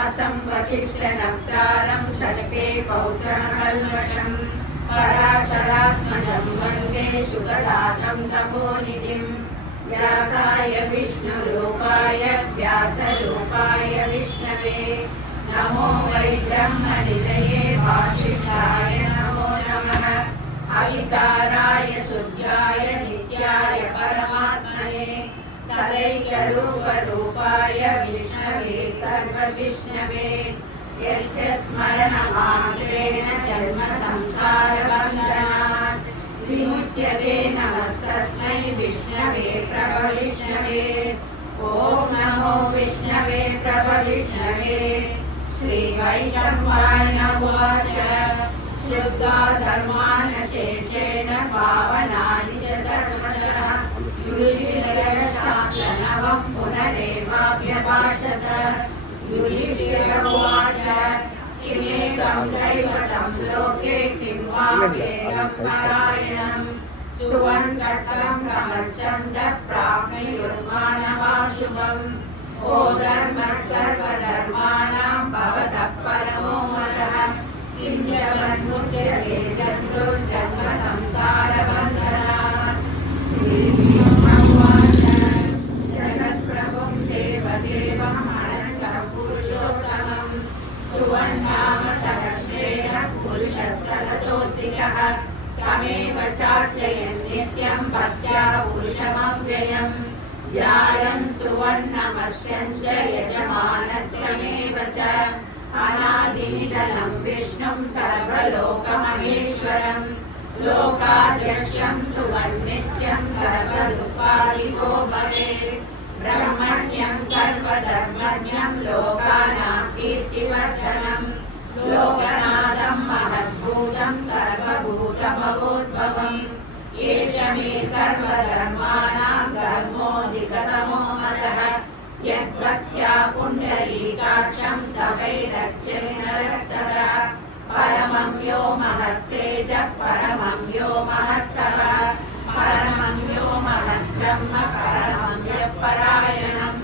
व्यासं वसिष्ठनप्तारं शक्ते पौत्रकल्मषम् पराशरात्मजं वन्दे शुकदातं तपोनिधिं व्यासाय विष्णुरूपाय व्यासरूपाय विष्णवे नमो वै ब्रह्मनिधये वासिष्ठाय नमो नमः अविकाराय शुद्धाय नित्याय परमात्मने सदैक्यरूपरूपाय विष्णवे सर्वविष्णवे यस्य स्मरणमात्रेण जन्म संसारबन्धनात् विमुच्यते नमस्तस्मै विष्णवे प्रभविष्णवे ॐ नमो विष्णवे प्रभविष्णवे श्रीवैष्णवाय उवाच श्रुत्वा धर्मानशेषेण पावनानि च सर्वशः युधिष्ठिरशान्तनवं पुनरेवाभ्यभाषत युधिष्ठिर उवाच किमेकं दैवतं लोके किं वा वेदं परायणं सुवन्कर्तं कमर्चन्दः प्राप्नुयुर्मानवाशुभम् ओ धर्मः सर्वधर्माणां भवतः परमो मतः किं च मन्मुच्यते जन्तुर्जन्म संसारबन्धनात् जगत्प्रभुं देवदेवम् अनन्तं पुरुषोत्तमं सुवर्णाम सहस्रेण पुरुषः सततोऽधिकः तमेव चार्चयन् नित्यं भक्त्या पुरुषमव्ययम् ध्यायन् सुवर्णमस्यं च यजमानस्यमेव च अनादिनिधनं विष्णुं सर्वलोकमहेश्वरं लोकाध्यक्षं सुवन्नित्यं सर्वदुःखादिको भवेत् ब्रह्मण्यं सर्वधर्मज्ञं लोकानां कीर्तिवर्धनं लोकनाथं महद्भूतं सर्वभूतभवोद्भवम् एष मे सर्वधर्माणां धर्मोऽधिकतमो मतः यद्भक्त्या पुण्डरीकाक्षं सवैरच्चेन सदा परमं यो महत्तेजः परमं यो महत्तपः परमं यो महद्ब्रह्म परमं यः परायणं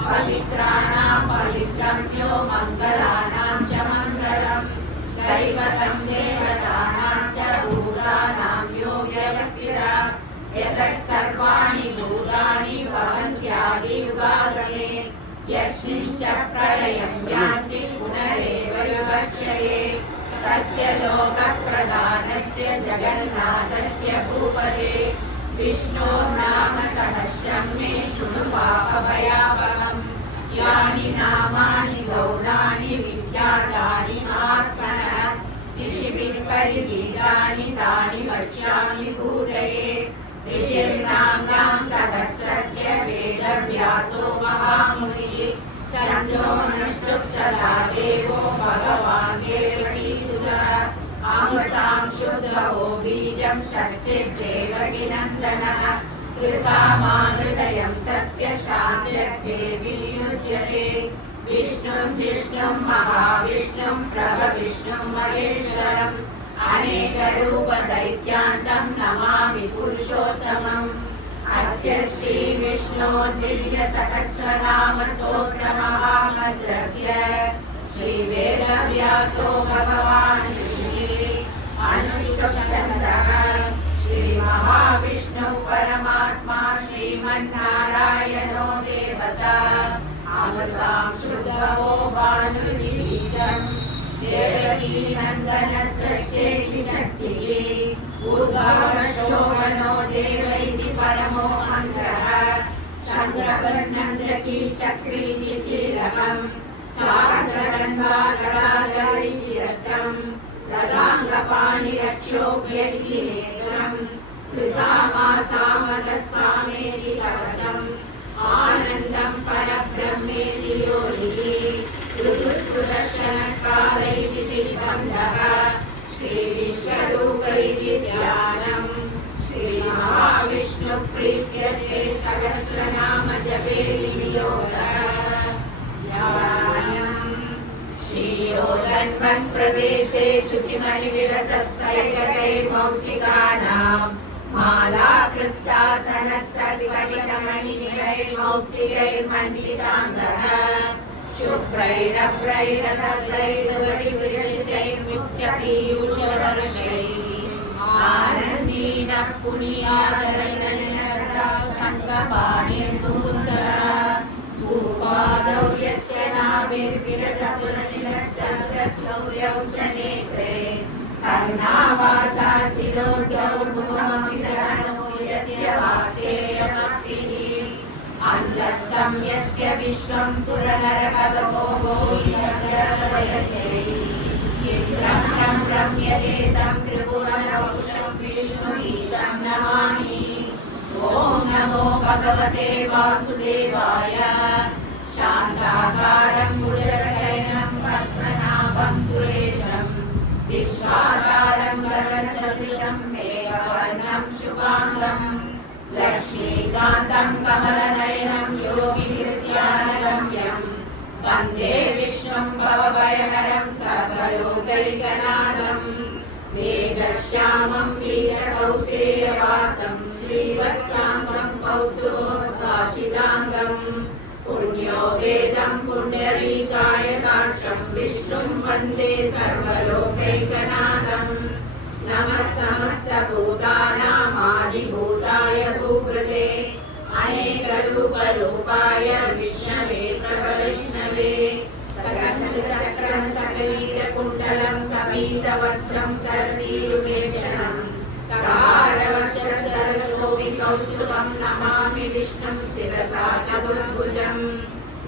पवित्राणां पवित्रं यो मङ्गलानां च मङ्गलं दैवतं देवतानां च भूतानां यो व्यक्तिरा यतः सर्वाणि भूतानि भवन्त्यादियुगागमे यस्मिन् च प्रलयं यान्ति पुनरेव युगक्षये तस्य लोकप्रधानस्य जगन्नाथस्य भूपते विष्णोर्नाम सहस्रं मे शृणु पापभयापहम् यानि नामानि गौणानि विख्यातानि महात्मनः ऋषिभिः परिगीतानि तानि वक्ष्यामि भूतये ऋषिर्नाम्नां सहस्रस्य वेदव्यासो महामुनिः छन्दोनुष्टुप्तथा देवो भगवान् देवकीसुतः अमृतां शुद्धो बीजं शक्तिर्देवकीनन्दनः कृसामानृतयं तस्य शान्तिर्भे विनियुज्यते विष्णुं जिष्णुं महाविष्णुं प्रभविष्णुं महेश्वरम् अनेकरूपदैत्यान्तं नमामि पुरुषोत्तमम् अस्य श्रीविष्णोर्दिव्यसहस्रनामस्तोत्रमहामन्त्रस्य श्रीवेदव्यासो भगवान् ऋषिः अनुष्टुप्छन्दः श्रीमहाविष्णुः परमात्मा श्रीमन्नारायणो देवता अमृतां शुद्धवो भानुर्बीजम् देवकीनन्दनः सृष्टेति शक्तिः उद्भवशोभनो देव इति परमो मन्त्रः चन्द्रवर्णन्दकी चक्रीति कीलकम् चान्द्रगन्धाधराधर इति रसम् तदाङ्गपाणिरक्षोभ्य इति नेत्रम् कृसामासामगः सामेति कवचम् आनन्दं परब्रह्मेति योनिः ऋतुसुदर्शनकाल इति तिरुबन्धः श्रीविश्वरूप इति ध्यानम् श्रीमहाविष्णुप्रीत्यर्थे सहस्रनाम जपे विनियोगः श्रीयोधन्वन्प्रदेशे शुचिमणिविलसत्सैकतैर्मौक्तिकानां मालाकृतासनस्तस्फटिकमणिनिलैर्मौक्तिकैर्मण्डिताङ्गः शुभ्रैरभ्रैरभ्रैर्विरचितैर्मुक्तपीयूषवर्षैः आनन्दीनः पुनीयादरैरनिरता सङ्गपाणिर्मुकुन्दः भूपादौ यस्य नाभिर्विरतसुरनिलच्चन्द्रशौर्यौ च नेत्रे कर्णावासा शिरोढ्यौ मुखममिदहनो यस्य वासेयमप्तिः अन्तस्तं यस्य विश्वं सुरनरकगो भूयते चित्रं रम्यते तं त्रिभुवनौषं विष्णुमीशं नमामि ॐ नमो भगवते वासुदेवाय शान्ताकारं भुजगशयनं पद्मनाभं सुरेशं विश्वाकारं गगनसदृशं मेघवर्णं शुभाङ्गं लक्ष्मीकान्तं कमलनयनं योगिहृद्यानगम्यं वन्दे विष्णुं भवभयहरं सर्वलोकैकनाथं मेघश्यामं वीरकौशेयवासं श्रीवत्साङ्गं कौस्तुभोद्भासिताङ्गं पुण्यो वेदं पुण्डरीकायताक्षं विष्णुं वन्दे सर्वलोकैकनाथं नमः समस्तभूतानामादिभूताय भूकृते अनेकरूपरूपाय विष्णवे प्रभविष्णवे सकलचक्रं सकवीरकुण्डलं सपीतवस्त्रं सरसीरुवेक्षणं सारवक्षस्थलशोभिकौस्तुभं नमामि विष्णुं शिरसा चतुर्भुजं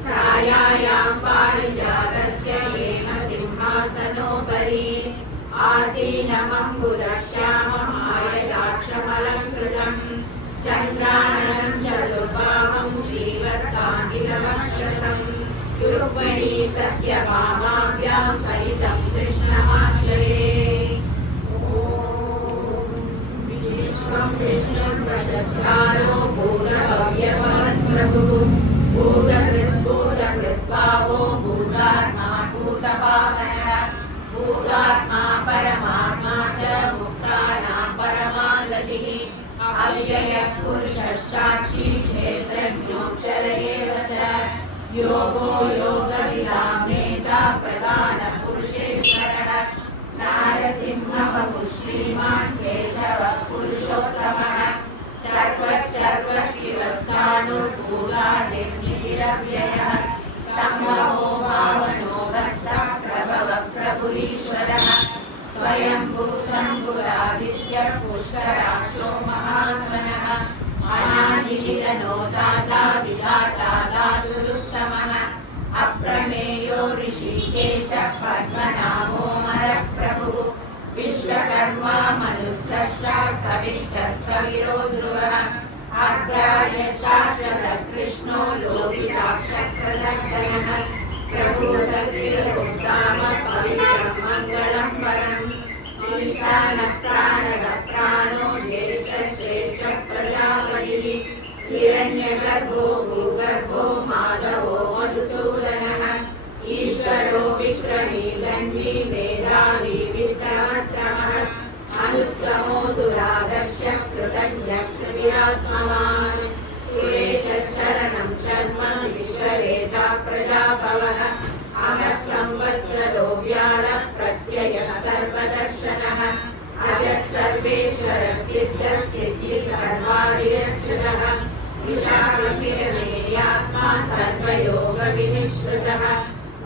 छायायां पारिजातस्य येन सिंहासनोपरि आसीनमम्बुदश्यामं आयताक्षमलङ्कृतं चन्द्राननं चतुर्बाहुं श्रीवत्साङ्गितवक्षसं रुक्मिणी सत्यभामाभ्यां सहितं कृष्णमाश्रये विश्वं विष्णुं प्रशस्तारो भूतभव्यभवत्प्रभुः भूतकृद्भूतकृद्भावो भूतात्मा भूतपावनः भूतात्मा परमात्मा च मुक्तानां परमागतिः अव्ययः पुरुषः साक्षी क्षेत्रज्ञोऽक्षर एव च योगो योगविदां नेता प्रधानपुरुषेश्वरः नारसिंहवपुः श्रीमान् केशवः पुरुषोत्तमः सर्वशिवस्थाणुर्भूतादिर्निरव्ययः सम्भवो भावनो भक्तः प्रभवः प्रभुरीश्वरः स्वयंभू शम्भुरादित्यः पुष्कराक्षो महास्वनः अनादिनिधनो दाता विधाता धातुरुत्तमः अप्रमेयो ऋषिकेशः पद्मनाभो मरप्रभुः विश्वकर्मा मनुस्रष्टा स्तविष्ठस्तविरो ध्रुवः अग्राह्यः शाश्वतः कृष्णो लोहिताक्षप्रदर्शनः प्रभुतस्त्रिरुत्तमः पवित्रं मङ्गलं परम् ईशानः प्राणदः प्राणो ज्येष्ठश्रेष्ठः प्रजापतिः हिरण्यगर्भो भूगर्भो माधवो मधुसूदनः ईश्वरो विक्रमी गण्वी मेधावी विक्रमक्रमः अनुत्तमो दुरादर्शः कृतज्ञः कृतिरात्मवान् सुरेशः शरणं शर्म विश्वरेजा प्रजाभवः अमः संवत्सरो व्यालः प्रत्ययः सर्वदर्शनः अजः सर्वेश्वरः सिद्धः सिद्धिः सर्वारिरक्षितः विशाखमिरमेयात्मा सर्वयोगविनिष्कृतः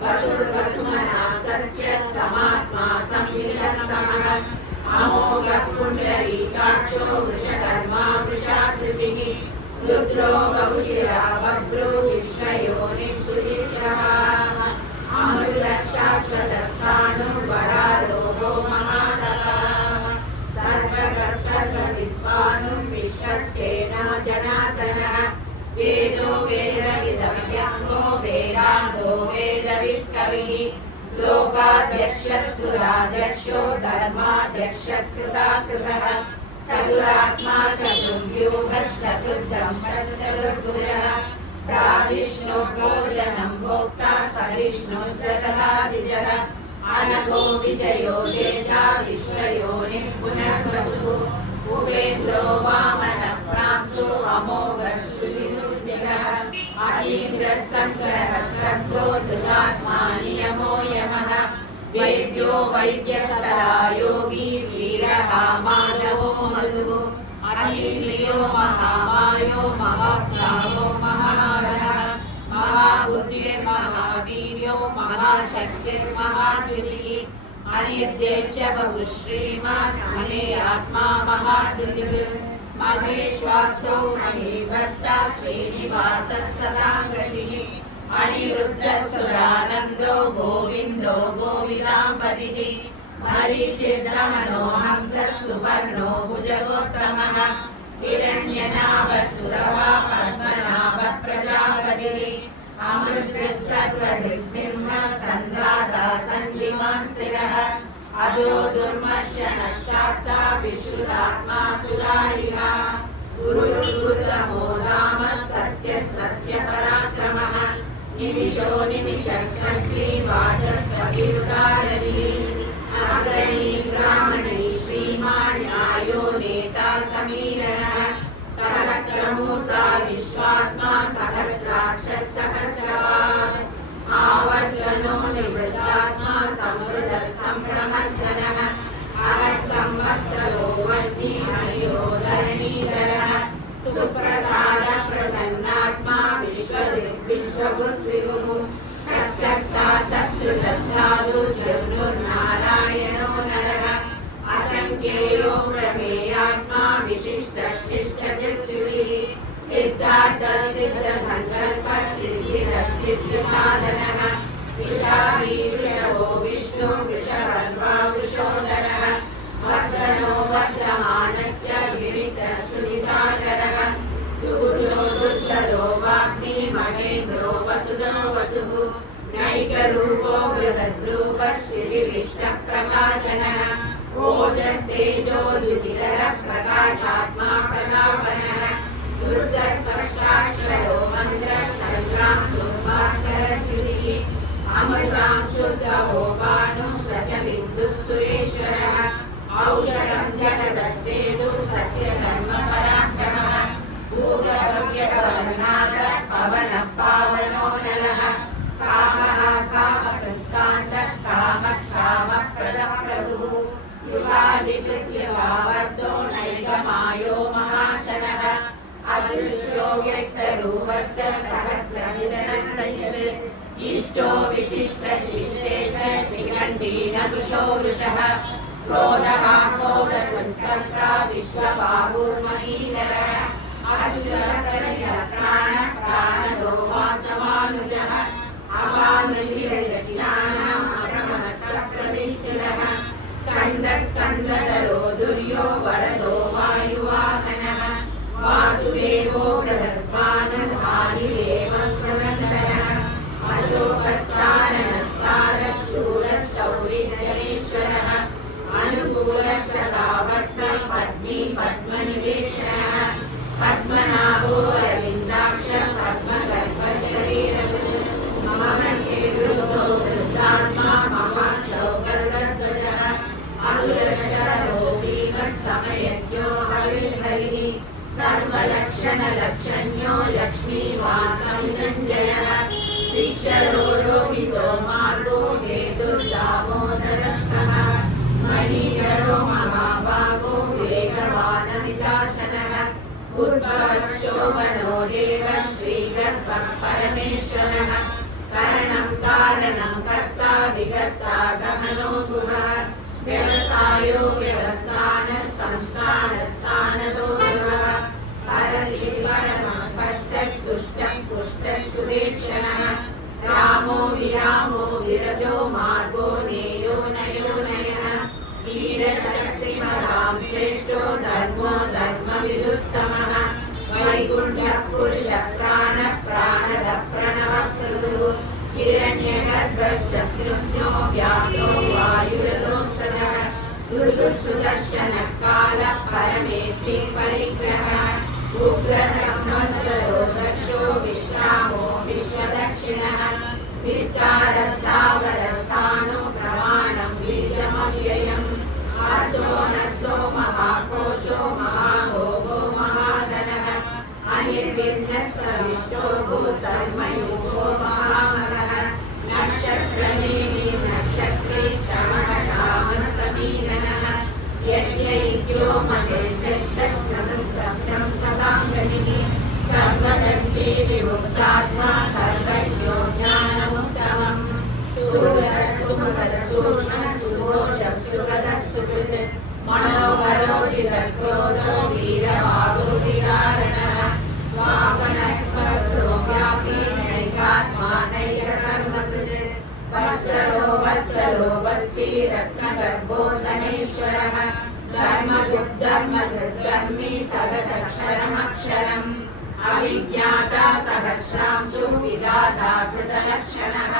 वसुर्वसुमनः सत्यः समात्मा संविदः समः अमोघः पुण्डरीकाक्षो वृषकर्मा वृषाकृतिः रुद्रो बहुशिरा बभ्रो विश्वयोनिः सुचिश्रः अमृतः शाश्वतस्थाणुर्वरारोहो महातपः सर्वगः सर्वविद्वानुः विश्वक्सेनो जनार्दनः वेदो वेदविदः व्यङ्गो वेदान्तो वेदवित्कविः लोकाध्यक्षः सुराध्यक्षो धर्माध्यक्षः कृताकृतः चतुरात्मा चतुर्व्यूहश्चतुर्दशचतुर्भुजः प्राविष्णो भोजनं भोक्ता सहिष्णो जगदादिजः अनघो विजयो वेदा विश्वयोनिः पुनर्वसुः उपेन्द्रो वामनः प्रांशो अमोघः शुचिर्जगः अतीन्द्रः शङ्करः सर्गो धृता वैद्यः सदा योगी वीरः माधवो मधुः अतीन्द्रियो महामायो महाश्रावो महारः महाबुद्धिर्महावीर्यो महाशक्तिर्महाधुरिः अनिर्देश्य बहुः श्रीमान् अने आत्मा महाधुरिः महेश्वासो महीभर्ता श्रीनिवासः सदाङ्गतिः अनिरुद्धः सुरानन्दो गोविन्दो गोविदाम्बरिः मरीचिर्दमनो हंसः सुवर्णो भुजगोत्तमः हिरण्यनाभः सुरवा पद्मनाभः प्रजापतिः अमृतः सर्वधि सिंहः सन्दाता सञ्जीवान् स्थिरः अजो दुर्मर्शनः शास्ता विशुद्धात्मा सुरारिः गुरुर्गुरुतमो धामः सत्यः सत्यपराक्रमः निमिषो निमिषशक्ति वाचस्पतिरुदारः अग्रणी ब्राह्मणी श्रीमान् न्यायो नेता समीरणः सहस्रमूर्ता विश्वात्मा सहस्राक्षः सहस्रवान् आवर्तनो निवृत्तात्मा समृद्धः सम्प्रमथनः अहस्संवत्सरो वह्नि हरियो धरणीधरः सुप्रसादः प्रसन्नात्मा विश्वबुद्धिः सत्यक्ता सत्कृतः साधु जगन्नारायणो नरः असंख्येयो प्रमेयात्मा विशिष्टः शिष्टकृत्युः सिद्धार्थः सिद्धसङ्कल्पः सिद्धिदः सिद्धिसाधनः वृषाही वृषभो विष्णु वृषभर्वा वृषोदरः वर्धनो वर्धमानस्य विविधः स्तुतिसागरः सुबुधो दुर्धरो वाग्मी महेन्द्रो वसुधो वसुः नैकरूपो बृहद्रूपः श्रीविष्णुप्रकाशनः ओजस्तेजो द्युतिधरः प्रकाशात्मा प्रतापनः रुद्रः स्पष्टाक्षरो मन्त्रः चन्द्रां दुर्वासरद्युतिः अमृतां शुद्धवो भानुः शशबिन्दुः सुरेश्वरः औषधं जगदस्येतुः सत्यधर्मपराक्रमः भूगभव्यभवनाथः पवनः पावनो नलः कामः कामकृत्कान्तः कामः कामप्रदः प्रभुः युगादिकृत्यवावर्तो नैकमायो महाशनः अदृश्यो व्यक्तरूपश्च सहस्रविदनन्दयत् इष्टो विशिष्टशिष्टेश्च शिखण्डीनवृषो वृषः क्रोधः क्रोधसन्तप्ता विश्वबाहुर्महीधरः अच्युतः प्राणः प्राणदो वासवानुजः अवानुलिरचितानाम् अप्रमत्तः प्रतिष्ठितः स्कन्दस्कन्दधरो दुर्यो वरदो वायुवाहनः वासुदेवो बृहद्भानुर्हारिदेवं पुरन्दरः अशोकस्तारणस्तारः शूरः शौरिजनेश्वरः अनुकूलः सदावर्तः पद्मी पद्मनिवेक्षणः पद्मनाभो अरविन्दाक्षः पद्मगर्भशरीरः ममर्षिवृद्धो वृद्धात्मा ममाक्षो गरुडध्वजः अतुलशरोपीकः समयज्ञो हविर्हरिः सर्वलक्षणलक्षण्यो लक्ष्मीवान् संरञ्जयः शिक्षरो रोहितो मार्गो हेतुर्दामोदरः सः मणिधरो महाभागो वेगवानविदासनः उद्भवः शोभनो देवः श्रीगर्भः परमेश्वरः करणं कारणं कर्ता विकर्ता गहनो गुहः व्यवसायो व्यवस्थानः संस्थानस्थानदो ध्रुवः परमः स्पष्टः तुष्टः पुष्टः सुवेक्षणः रामो विरामो विरजो मार्गो नेयो नयो नयः वीरशक्तिमतां श्रेष्ठो धर्मो धर्मविदुत्तमः वैकुण्ठः पुरुषः प्राणः प्राणदः प्रणवः पृथुः हिरण्यगर्भः शत्रुघ्नो व्याप्तो वायुरदोषधः दुर्गुसुदर्शनः कालः परमेष्टि परिग्रहः उग्रसंवत्सरो दक्षो विश्रामो विश्वदक्षिणः विस्तारस्थावरस्थानो प्रमाणं वीर्यमव्ययम् आर्दोनर्दो महाकोशो महाभोगो महाधनः अनिर्विघ्नस्वविष्टो भूतर्मयूपो महामगः नक्षत्रमेवि नक्षत्रे क्षमः यो महेश्वरः सत्यं सदाङ्गनिः सर्वदर्शी विमुक्तात्मा सर्वज्ञो ज्ञानमुत्तमम् सुघोषसुगतसुकृत् मनोहरोजितक्रोधो वीरवागुतिहारणः स्वापनस्वस्रोव्यापी नैकात्मा नैककर्मकृत् वत्सलो वत्सलो वत्सी रत्नगर्भोदनेश्वरः धर्मकृद्धर्मी सदसक्षरमक्षरम् अविज्ञाता सहस्रांशु विधाता कृतलक्षणः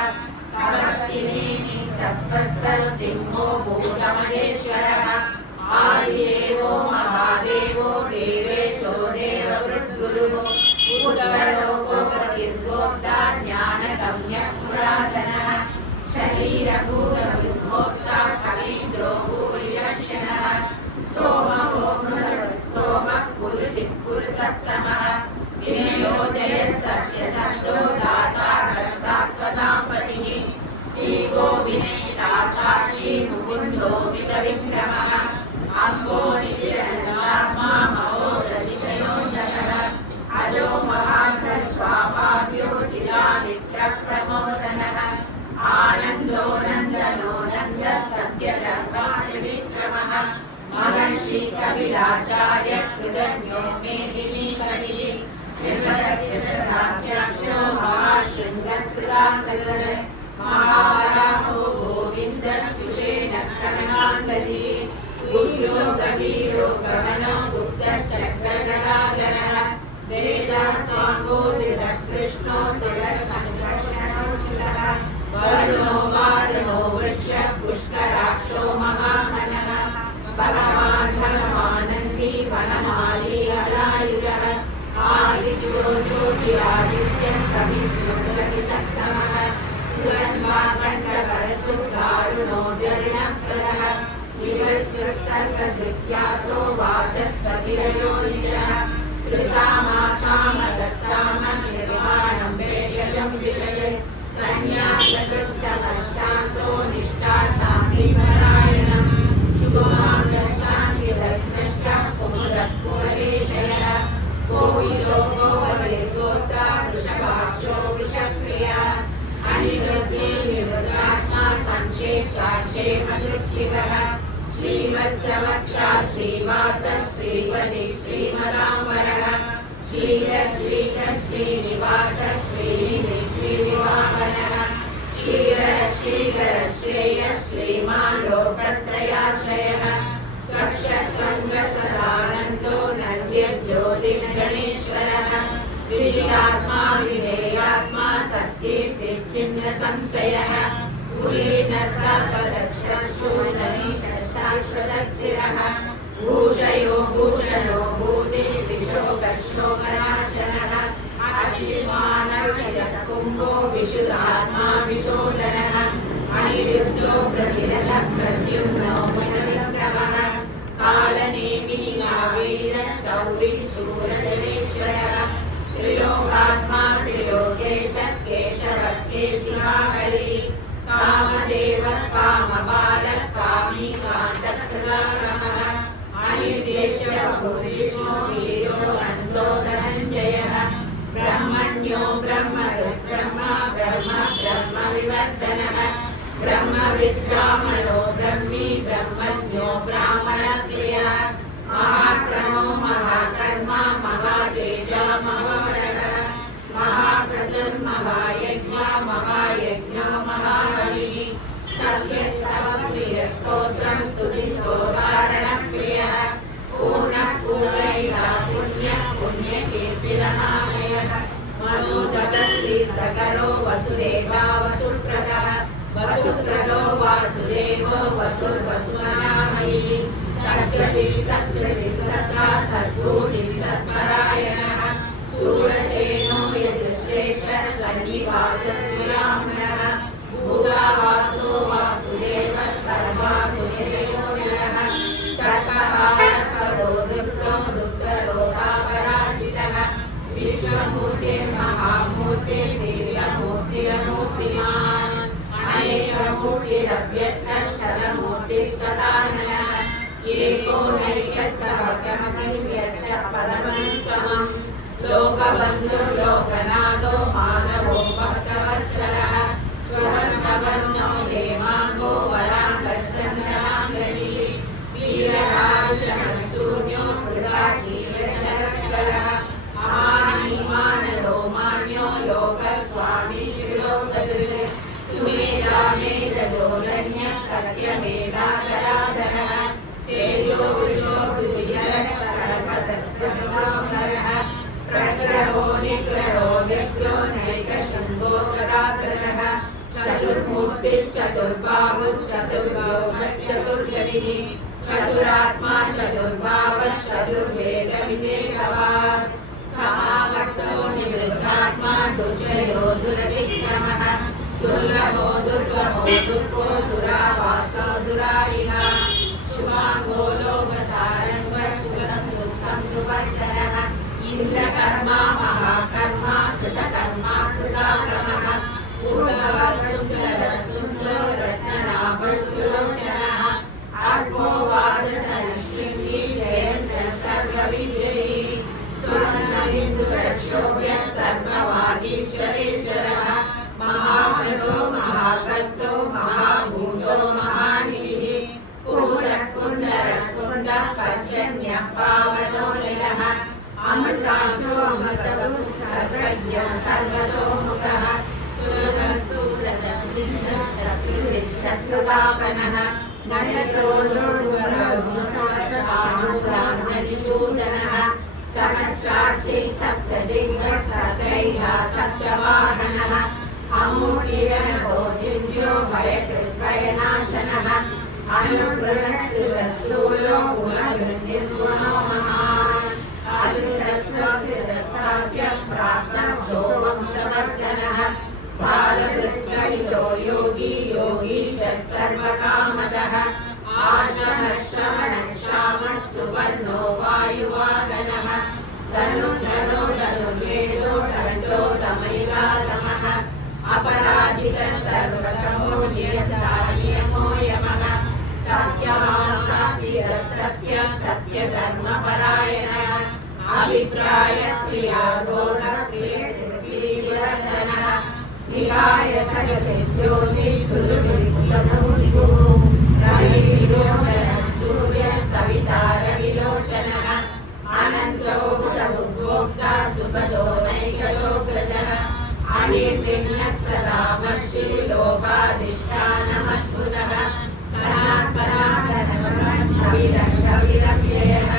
अवस्थिनेमि सत्त्वस्पृसिंहो भूतमहेश्वरः आदिदेवो महादेवो देवेशो देवकृद्गुरुः उत्तरलोकोपतिर्गोप्ता ज्ञानगम्यः पुरातनः शरीरभूतभृद्भोक्ता कवीन्द्रो भूरिलक्षणः सोमो मृतः सोमः पुरुचित्पुरुषत्तमः विनयो जयः सत्यसन्तो दासारः शाश्वतां पतिः जीवो विनयिता साक्षी मुकुन्दो मितविक्रमः अम्बो निधिरन्दात्मा महोदधिशयोऽन्तरः अजो महाघ्रस्वापाभ्यो चिरामित्रप्रमोदनः आनन्दो नन्दनो नन्दः सत्यधर्मात्रिविक्रमः महर्षि कपिलाचार्य कृतज्ञो मेदिनीपतिः निर्मलस्थितसाध्याक्षो महाशृङ्गकृतान्तः महावराहो गोविन्दः सुषेणः कनकान्तधिः गुह्यो गभीरो गहनो गुप्तश्चक्रगदाधरः वेदास्वाङ्गोदितः कृष्णो तुरसङ्कर्षणोचितः वर्णो वारणो वृक्षः पुष्कराक्षो महाननः भगवान् भगवानन्दी वनमाली हलायुधः आदित्यो ज्योतिरादित्यः सविष्णुप्रतिसत्तमः सुरन्वाकण्ठपरशुद्धारुणो व्यर्णप्रदः निवसृत्सर्गधृत्यासो वाचस्पतिरयोनिजः त्रिसामासामगः सामनिर्माणं वेषजं विषये सन्न्यासकृत्समशान्तो निष्ठा शान्तिपरायणः शुभाङ्गशान्तिरस्मष्टः कुमुदः कुलवेशयः गोविदो गोपतिर्गोप्ता वृषभाक्षो वृषप्रियः अनिरुद्धे निवृत्तात्मा संक्षेप्ताक्षेपदृच्छिवः श्रीवत्सवक्षा श्रीवासः श्रीपतिः श्रीमदाम्बरः श्रीरश्रीश श्रीनिवासः श्रीनिधिः श्रीविवाहनः श्रीधरः श्रीधरः श्रेयः श्रीमान् लोकत्रयाश्रयः सक्षस्वङ्गसदानन्दो नन्द्यज्योतिर्गणेश्वरः विजितात्मा विधेयात्मा सत्कीर्तिश्चिन्न संशयः कुलीनः सर्वदक्षशूर्णनीशः शाश्वतस्थिरः भूषयो भूषणो भूतिर्विशोकशोकनाशनः अतिष्मानक्षयः कुम्भो विशुद्धात्मा विशोधनः अनिरुद्धो प्रतिरथः प्रद्युम्नो मनविक्रमः कालनेमिः वीरः शौरिः शूरजनेश्वरः त्रिलोकात्मा त्रिलोकेशः केशवः केशिमाहरिः कामदेवः कामबालः कामीकान्तकृताक्रमः अनिर्देश्यो भूरिष्णो वीरो नन्दो धनञ्जयः ब्रह्मण्यो ब्रह्मरुद्ब्रह्मा ब्रह्म ब्रह्मविवर्धनः ब्रह्मविद्ब्राह्मणो ब्रह्मी ब्रह्मज्ञो ब्राह्मणप्रियः महाक्रमो महाकर्मा महातेजा महावरः महाक्रतुर्महायज्ञा महायज्ञो महाबलिः सव्यस्तवप्रियस्तोत्रं स्तुतिस्तोदारणप्रियः पूर्णः पूर्णैः पुण्यः पुण्यकीर्तिरमालयः मनोजगस्तीर्थकरो वसुदेवा वसुप्रदः वसुप्रदो वासुदेवो वसुर्वसुमनामयी सद्गतिः सद्गतिः सदा सद्गुणिः सत्परायणः शूरसेनो यजुश्रेष्ठः सन्निवासः सुराम्नः भूतावासो वासुदेवः सर्वासुदेवो नरः तर्कहारपदो दुर्गो दुर्गरोधापराजितः विश्वमूर्तिर्महामूर्तिर्दिव्यमूर्तिरमूर्तिमान् अनेकमूर्तिरव्यक्तः सदमूर्तिः सदाननः एको नैकः सर्वकमतिं व्यर्थः परमनुत्तमम् लोकबन्धु लोकनाथो मानवो भक्तवत्सलः सुवर्णवर्णो हेमाङ्गो वराङ्गश्चन्द्राङ्गनी वीरराजशून्यो मृगाशीलश्चलश्चलः महानीमानदो मान्यो लोकस्वामी त्रिलोकदृक् सुमेधामेधजोलन्यः सत्यमेधाधराधरः तेजो विशो दुर्यः सर्वशस्त्रमोहरः प्रग्रहो निग्रहो व्यग्रो नैकशृङ्गो कराग्रतः चतुर्बाहुश्चतुर्बाहुश्चतुर्योगश्चतुर्गतिः चतुरात्मा चतुर्भावश्चतुर्वेदविवेकवान् समावर्तो निवृत्तात्मा दुर्जयो दुरविक्रमः दुर्लभो दुर्गमो दुर्गो दुरावासो दुरारिः शुभाङ्गो लोकसारङ्गः सुगन्धुस्तं दुवर्धनः इन्द्रकर्मा महाकर्मा कृतकर्मा कृताकर्मः पूर्वः सुन्दरः सुन्दरो रत्ननाभः सुलोचनः आत्मो वाचसनशृङ्गी जयन्तः सर्वविजयी सुवर्णबिन्दुरक्षोभ्यः सर्ववागीश्वरेश्वरः महाभ्रतो महाकल्पो महाभूतो महानिधिः पूरकुण्डरकुण्डः पर्जन्यः पावनोनिलः अमृतांशो अमृतः सर्वज्ञः सर्वतोमुखः शत्रुतापनः नयतोषोधनः सहस्राक्षी सप्तजिह्वः सतैः सप्तवाहनः अमूल्यो जिह्यो भयकृद्भयनाशनः अनुग्रहस्तुशस्तूलो गुणनिर्गुणो महान् अदृतस्वकृतस्वास्य प्राप्तं सोमंशवर्धनः बालवृत्कलितो योगी योगीशः सर्वकामदः आश्रमश्रवणक्षामः सुवर्णो वायुवाहनः धनुर्धरो धनुर्वेदो दण्डो दमैलादमः अपराजितः सर्वसमोऽयमो यमः सत्यवान् सात्विकः सत्यः सत्यधर्मपरायणः अभिप्रायप्रिया गोरप्रियवर्धनः विहाय सगते ज्योतिषुरुचिर्यमूर्तिगुः रविविलोचनः सूर्यः सविता रविलोचनः अनन्तो बुधमुद्भोक्ता सुखदो नैकलोकजः अनिर्विघ्नः सदा वर्षी लोकाधिष्ठानमद्भुतः सनातनमरविरव्ययः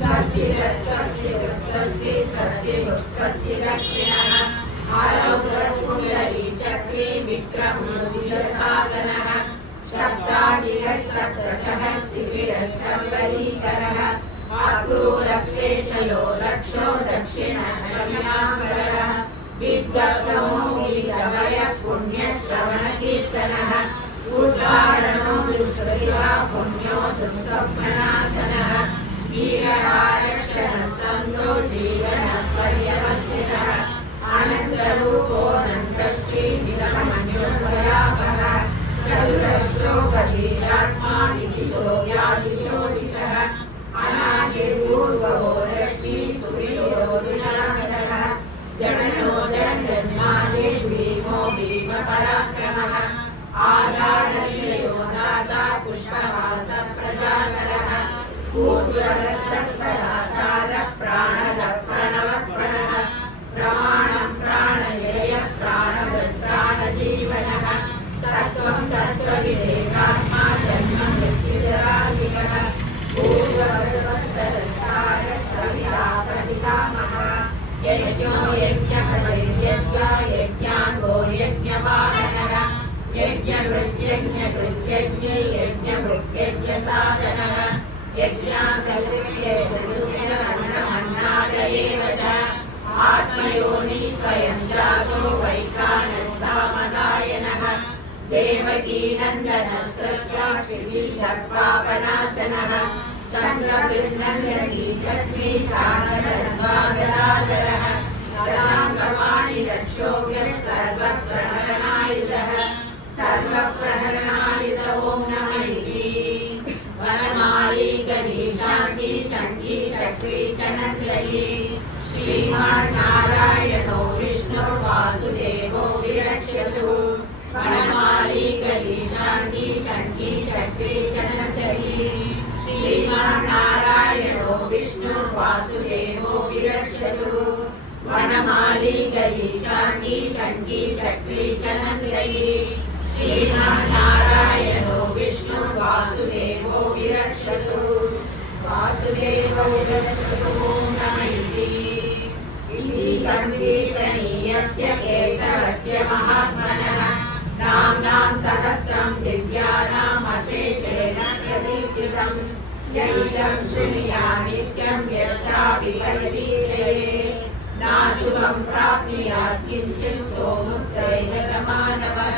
स्वस्ति स्वस्ति स्वस्ति स्वस्ति स्वस्ति दक्षिणः आरोग्यकुण्डली चक्री विक्रमोज्ज्वलशासनः शब्दादिः शब्दशः शिशिरः शम्बरीकरः आक्रूरक्लेशयो दक्षो दक्षिणः शम्याम्बरः विद्गतो वीरवयः पुण्यश्रवणकीर्तनः उद्धारणो दुष्कृतिवा पुण्यो दुष्स्वप्ननाशनः वीरवारक्षणः सन्तो जीवनः पर्यवस्थितः अनन्तरूपोऽनन्तश्रीनिगमन्योभयापः चतुरश्लोकधीरात्मा विदिशो व्यादिशो दिशः अनादिपूर्वो रश्मि सुवियोजुषाकरः जननो जनजन्मादि भीमो भीमपराक्रमः आधारनिलयो दाता पुष्पवासः प्रजाकरः पूर्वरसत्पदाचारः प्राणदः प्रणवप्रणः प्रमाणं प्राणयेयः प्राणजीवनः तत्त्वं तत्त्वविदेकात्मा जन्म मृत्युजरादिकः पूर्वस्वस्तरस्तारः सविता प्रपितामहः यज्ञो यज्ञपतिर्यज्ञ यज्ञाङ्गो यज्ञवाहनः यज्ञभृत्यज्ञकृत्यज्ञ यज्ञभृत्यज्ञसाधनः यज्ञाकल्प्यन्नादयेव च आत्मयोनि स्वयं जातो वैखानः सामगायनः देवकीनन्दनः स्रष्टाक्षितिसर्पापनाशनः चन्द्रबिर्नन्दनी चक्री सागरद्वादराधरः गदाङ्गवाणिरक्षोभ्यः सर्वप्रहरणायुधः सर्वप्रहरणायुध ॐ नमः वनमाली गणेशाङ्गी वनमाली गली शांगी शंकी चक्री चनंदयी श्रीनारायणो विष्णु वासुदेवो विरक्षतु वासुदेवो विरक्षतु नमैति कीर्तनीयस्य केशवस्य महात्मनः नाम्नां सहस्रं दिव्यानाम् अशेषेण प्रदीप्तितम् यैदं शृणुयात् नित्यं यस्यापि परिदीप्यते नाशुभं प्राप्नुयात् किञ्चित् सोमुद्रैः च मानवः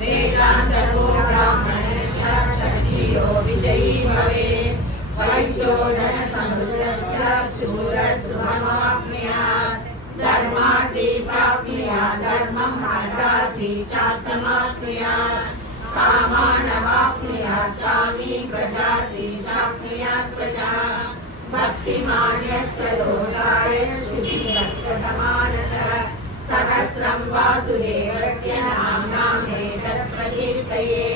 वेदान्तको ब्राह्मणश्च क्षत्रियो विजयी भवेत् वैश्योधनसमृद्धस्य शूरशुभमाप्नुयात् धर्मार्थी प्राप्नुयात् धर्मं अर्थार्थी चात्तमाप्नुयात् कामानवाप्नुयात् कामी प्रजाति चाप्नुयात् प्रजा भक्तिमान्यस्य लोकाय शुचिभक्तमानसः सहस्रं वासुदेवस्य नाम्नाम् एतत् प्रकीर्तये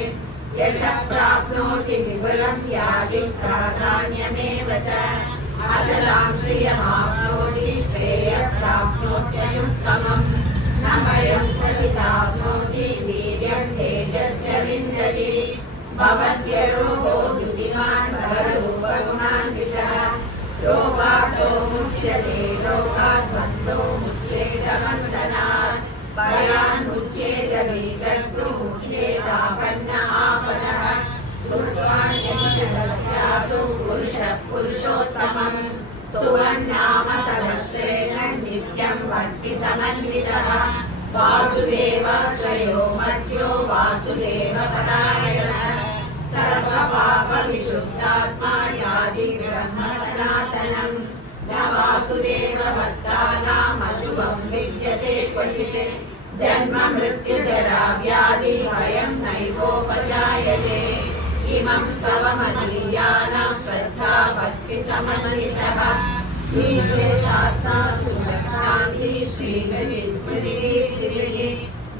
यशः प्राप्नोति विपुलं याति प्राधान्यमेव च अचलां श्रियमाप्नोति श्रेयः प्राप्नोत्ययुत्तमम् न भयं क्वचिदाप्नोति वीर्यं तेजस्य विन्दति भवद्यरोगो दुःखिमान् भवरूपगुणान्वितः रोगातो मुच्यते रोगात् बन्धो मुच्येदबन्धनात् भयान् मुच्येद भीतस्तु मुच्येदापन्न आपदः दुर्गाण्यसु पुरुषः पुरुषोत्तमम् स्तुवन्नाम सहस्रेण नित्यं भक्ति समन्वितः वासुदेवाश्रयो मध्यो वासुदेवपरायणः सर्वपापविशुद्धात्मा याति ब्रह्म सनातनम् न वासुदेवभक्तानाम् अशुभं विद्यते क्वचित् जन्म मृत्युजरा व्याधि भयं नैवोपजायते इमं स्तवमदीयानां श्रद्धा भक्तिसमन्वितः ईश्वरात्मा सुखशान्ति श्रीगतिस्मृतिः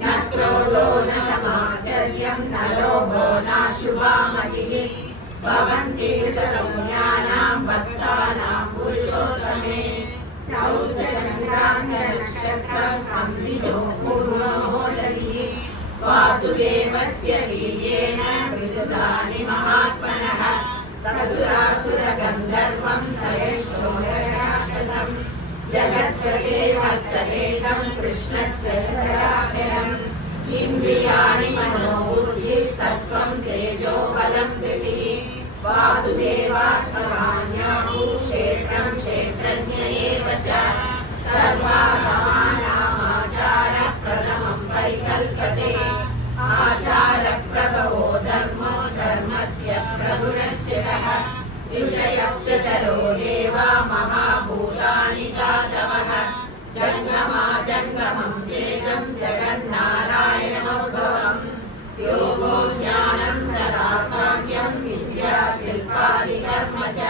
न क्रोधो न समाश्चर्यं न लोभो नाशुभा मतिः भवन्ति कृतपुण्यानां भक्तानां पुरुषोत्तमे नक्षत्रं संविदो पूर्वमोदरिः वासुदेवस्य वीर्येण विदुतानि महात्मनः ससुरासुरगन्धर्वं सयक्षोरराक्षसं जगद्वसेवत्तदेकं कृष्णस्य सचराचरम् इन्द्रियाणि मनोबुद्धिः सत्त्वं तेजो बलं धृतिः वासुदेवात्मवान्याहु क्षेत्रं क्षेत्रज्ञ एव च सर्वागमानामाचारः प्रथमं परिकल्पते आचारप्रभवो धर्मो धर्मस्य प्रभुरक्षितः ऋषयप्रतरो देवा महाभूतानि दातवः जङ्गमाजङ्गमं चेदं जगन्नारायणोद्भवम् योगो ज्ञानं तदा साङ्ख्यं विद्या शिल्पादिकर्म च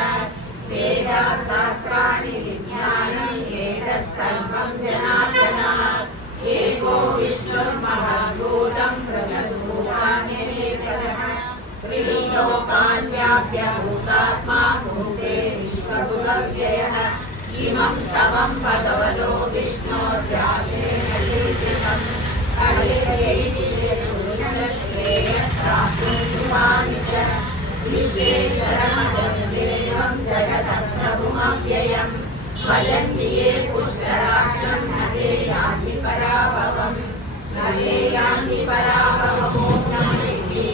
वेदाशास्त्राणि विज्ञानम् एतत् सर्वं जनार्दनात् एको विष्णुर्महद्भूतं बृहद्भूतान्यनेकशः त्रिलोकान् व्याप्य भूतात्मा भूते विश्वभुगव्ययः इमं स्तवं भगवतो विष्णोर्व्यासेन कीर्तितम् विश्वेश्वरमजं जगतः प्रभुमव्ययम् भजन्ति ये पुष्कराक्षं न ते यान्ति पराभवम् न ते यान्ति पराभवमो नमैति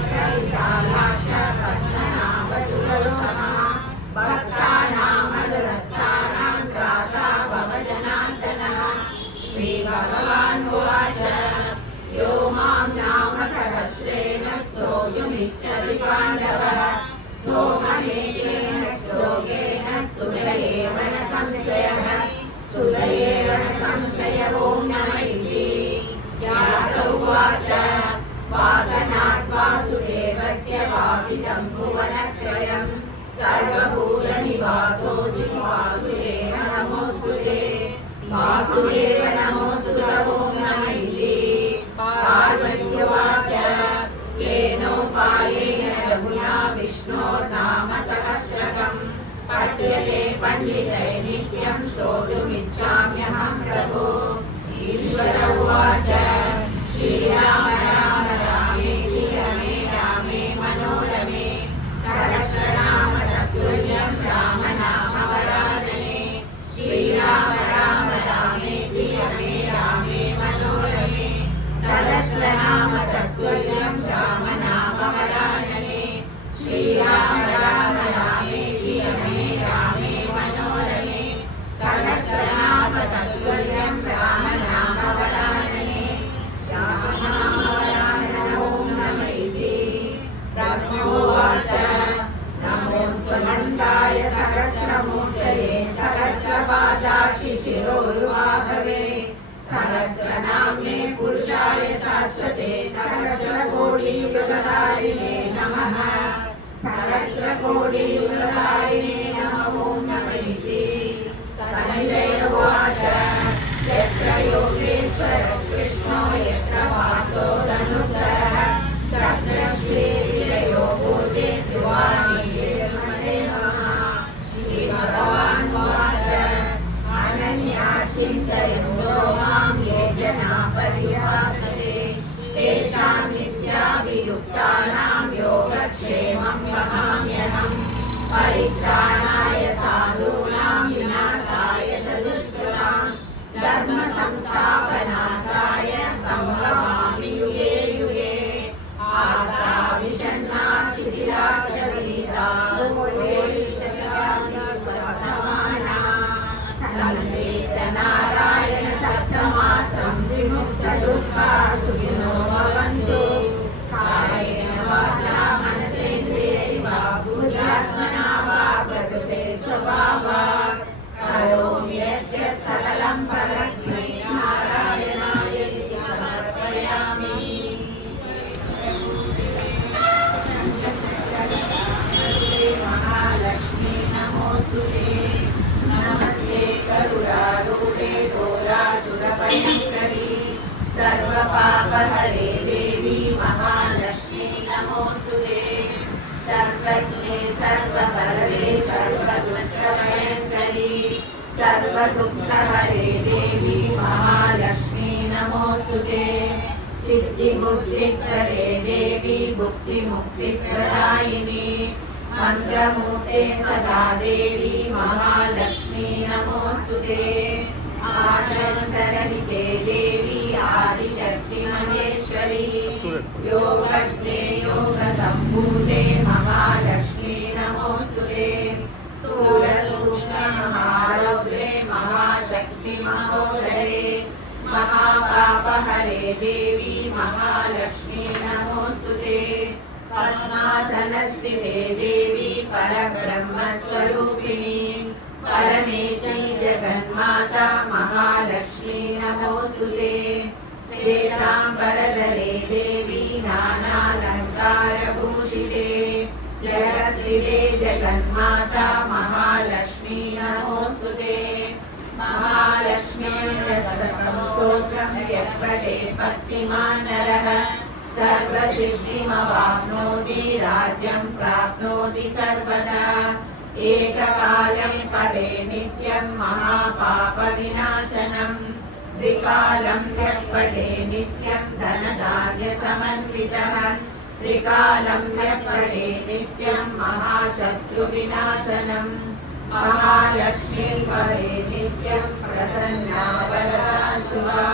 पद्महस्तविशालाक्ष पद्मनाभसुरोत्तमः भक्तानामनुरक्तानां त्राता भवजनार्दनः श्रीभगवान् उवाच यो मां नाम सहस्रेण स्तोतुमिच्छति पाण्डवः सोममेकेन श्लोकेन स्तुतयेव न संशयः स्तुतयेव न संशयो नमैति व्यास उवाच वासनात् वासुदेवस्य वासितं भुवनत्रयं सर्वभूतनिवासोऽसि वासुदेव नमोऽस्तुते वासुदेव नमोऽस्तु ॐ नमैति पार्वती उवाच येनोपायेन रघुना विष्णोर्नाम सहस्रकं पठ्यते पण्डितैः नित्यं श्रोतुमिच्छाम्यहं प्रभो। ईश्वर उवाच श्रीराम राम रामेति रमे रामे मनोरमे सहस्रनाम तत्तुल्यं राम नाम वरानने। श्रीराम राम रामेति रमे रामे मनोरमे सहस्रनाम तत्तुल्यं राम नाम वरानने। श्रीराम राम रामेति रमे रामे मनोरमे सहस्रनाम तत्तुल्यं राम नाम वरानने। राम नाम वरानन ओं नमः इति। ब्रह्मोवाच नमोऽस्त्वनन्ताय सहस्रमूर्तये सहस्रपादाक्षि शिरोरुबाहवे सहस्रनाम्ने पुरुषाय शाश्वते सहस्रकोटियुगधारिणे नमः। सहस्रकोटियुगधारिणे नमः ओं नमः इति। संजय उवाच यत्र योगेश्वरः कृष्णो यत्र पार्थो धनुर्धरः तत्र श्रीविजयो भूते ध्रुवाणि नमः। श्रीभगवान् उवाच अनन्या चिन्तयन्तो मां ये जना पर्युपासते तेषां नित्याभियुक्तानां योगक्षेमं वहाम्यहम्। परित्राणाय साधूनां विनाशाय च दुष्कृतां धर्मसंस्थापनार्थाय सम्भवामि युगे युगे। आर्ता शिथिलाश्च पीताः नारायण शब्दमात्रं विमुक्तदुःखाः सुखिनो भवन्तु। कायेन वाचा मनसेन्द्रियैर्वा बुद्ध्यात्मना वा प्रकृते स्वभावात् करोमि यद्यत् सकलं परस्मै नारायणायेति समर्पयामि। महालक्ष्मी नमोऽस्तुते। नमस्ते करुणारूपे घोरासुरभयङ्करी सर्वपापहरे देवी महालक्ष्मी नमोऽस्तुते। सर्वज्ञे सर्ववरदे सर्वदुष्टभयङ्करी सर्वदुःखहरे देवी महालक्ष्मी नमोऽस्तुते। सिद्धिबुद्धिप्रदे देवी भुक्तिमुक्तिप्रदायिनी मन्त्रमूर्ते सदा देवी महालक्ष्मी नमोऽस्तुते। आचन्तरहिते देवी आदिशक्ति महेश्वरी योगस्ते योगसम्भूते महालक्ष्मी नमोऽस्तुते। स्थूलसूक्ष्ममहारौद्रे महाशक्ति महोदये महापापहरे देवी महालक्ष्मी नमोऽस्तुते। पद्मासनस्थिते देवी परब्रह्मस्वरूपिणी परमेशी जगन्माता महालक्ष्मी नमोऽस्तुते। श्वेताम्बरधरे देवी नानालङ्कारभूषिते जगस्थिते जगन्माता महालक्ष्मी नमोऽस्तुते। महालक्ष्म्यस्तोत्रं यत्पठे भक्तिमान् नरः सर्वसिद्धिमवाप्नोति राज्यं प्राप्नोति सर्वदा। एककालं पठे नित्यं महापापविनाशनं द्विकालं यत्पठे नित्यं धनधान्यसमन्वितः त्रिकालं यत्पठे नित्यं महाशत्रुविनाशनं। महालक्ष्मी पठे नित्यं प्रसन्ना वरदा शुभा।